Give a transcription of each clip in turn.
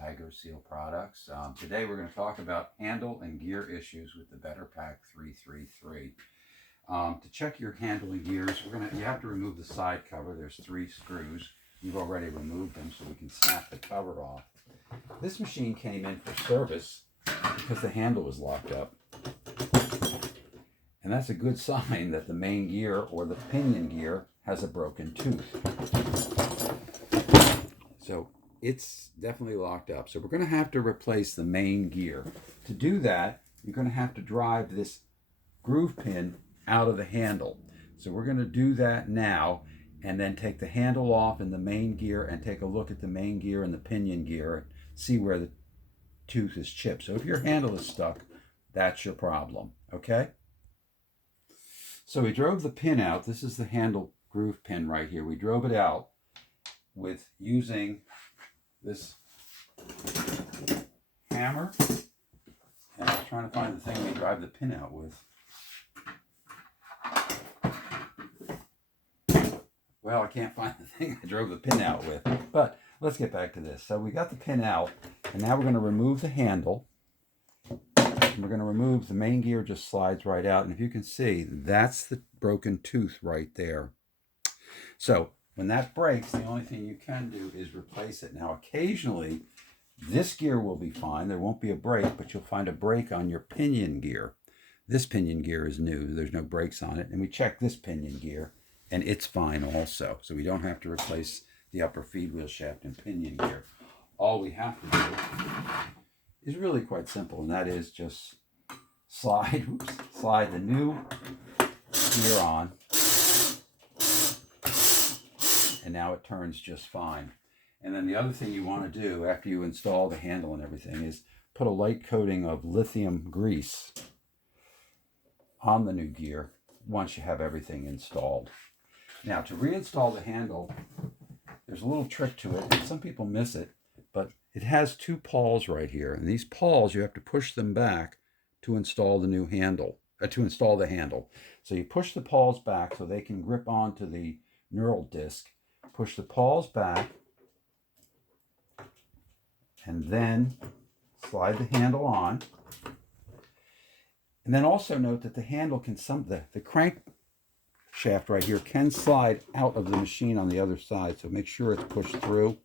Tiger Seal Products. Today we're going to talk about handle and gear issues with the Better Pack 333. To check your handle and gears, you have to remove the side cover. There's 3 screws. You've already removed them, so we can snap the cover off. This machine came in for service because the handle was locked up. And that's a good sign that the main gear or the pinion gear has a broken tooth. So it's definitely locked up. So we're going to have to replace the main gear. To do that, you're going to have to drive this groove pin out of the handle. So we're going to do that now, and then take the handle off in the main gear and take a look at the main gear and the pinion gear and see where the tooth is chipped. So if your handle is stuck, that's your problem, okay? So we drove the pin out. This is the handle groove pin right here. We drove it out with using this hammer, and I was trying to find the thing we drive the pin out with. Well, I can't find the thing I drove the pin out with, but let's get back to this. So we got the pin out, and now we're going to remove the handle. And we're going to remove the main gear, just slides right out, and if you can see, that's the broken tooth right there. So when that breaks, the only thing you can do is replace it. Now, occasionally, this gear will be fine. There won't be a break, but you'll find a break on your pinion gear. This pinion gear is new. There's no brakes on it. And we checked this pinion gear, and it's fine also. So we don't have to replace the upper feed wheel shaft and pinion gear. All we have to do is really quite simple, and that is just slide the new gear on, and now it turns just fine. And then the other thing you want to do after you install the handle and everything is put a light coating of lithium grease on the new gear once you have everything installed. Now, to reinstall the handle, there's a little trick to it, and some people miss it, but it has 2 pawls right here, and these pawls, you have to push them back to install the new handle, to install the handle. So you push the pawls back so they can grip onto the knurled disc, push the pawls back, and then slide the handle on. And then also note that the handle can, the crank shaft right here can slide out of the machine on the other side, so make sure it's pushed through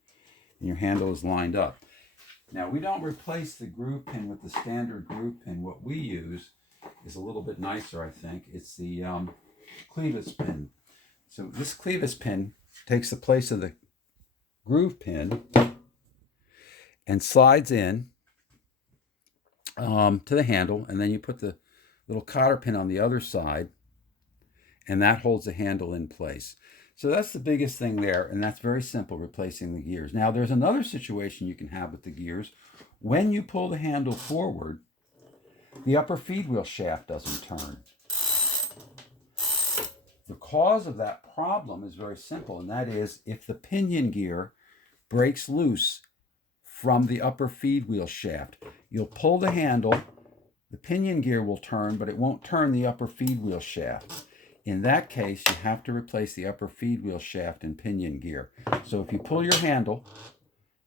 and your handle is lined up. Now, we don't replace the groove pin with the standard groove pin. What we use is a little bit nicer, I think. It's the clevis pin. So this clevis pin takes the place of the groove pin and slides in to the handle, and then you put the little cotter pin on the other side, and that holds the handle in place. So that's the biggest thing there, and that's very simple, replacing the gears. Now, there's another situation you can have with the gears. When you pull the handle forward, the upper feed wheel shaft doesn't turn. The cause of that problem is very simple, and that is if the pinion gear breaks loose from the upper feed wheel shaft, you'll pull the handle, the pinion gear will turn, but it won't turn the upper feed wheel shaft. In that case, you have to replace the upper feed wheel shaft and pinion gear. So if you pull your handle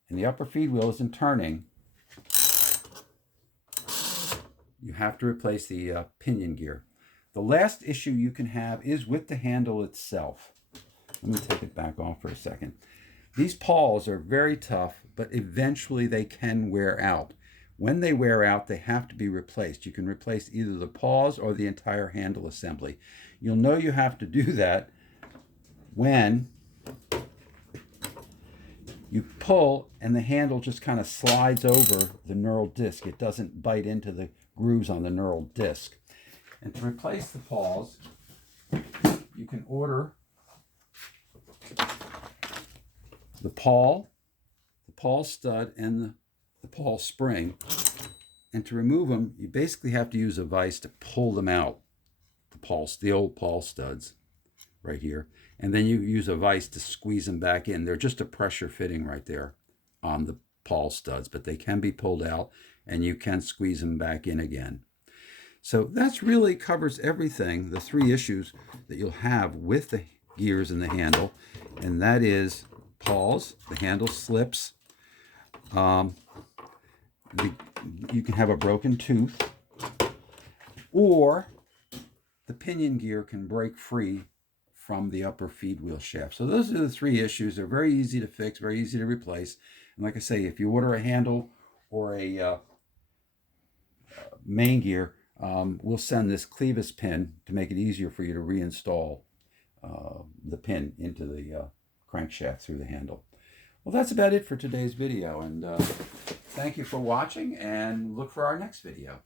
and the upper feed wheel isn't turning, you have to replace the pinion gear. The last issue you can have is with the handle itself. Let me take it back off for a second. These pawls are very tough, but eventually they can wear out. When they wear out, they have to be replaced. You can replace either the pawls or the entire handle assembly. You'll know you have to do that when you pull and the handle just kind of slides over the knurled disc. It doesn't bite into the grooves on the knurled disc. And to replace the pawls, you can order the pawl stud, and the pawl spring. And to remove them, you basically have to use a vise to pull them out. The old pawl studs right here. And then you use a vise to squeeze them back in. They're just a pressure fitting right there on the pawl studs, but they can be pulled out and you can squeeze them back in again. So that's really covers everything, the 3 issues that you'll have with the gears and the handle, and that is pawls, the handle slips, you can have a broken tooth, or the pinion gear can break free from the upper feed wheel shaft. So those are the three issues. They're very easy to fix, very easy to replace. And like I say, if you order a handle or a main gear, we'll send this clevis pin to make it easier for you to reinstall the pin into the crankshaft through the handle. Well, that's about it for today's video, and thank you for watching, and look for our next video.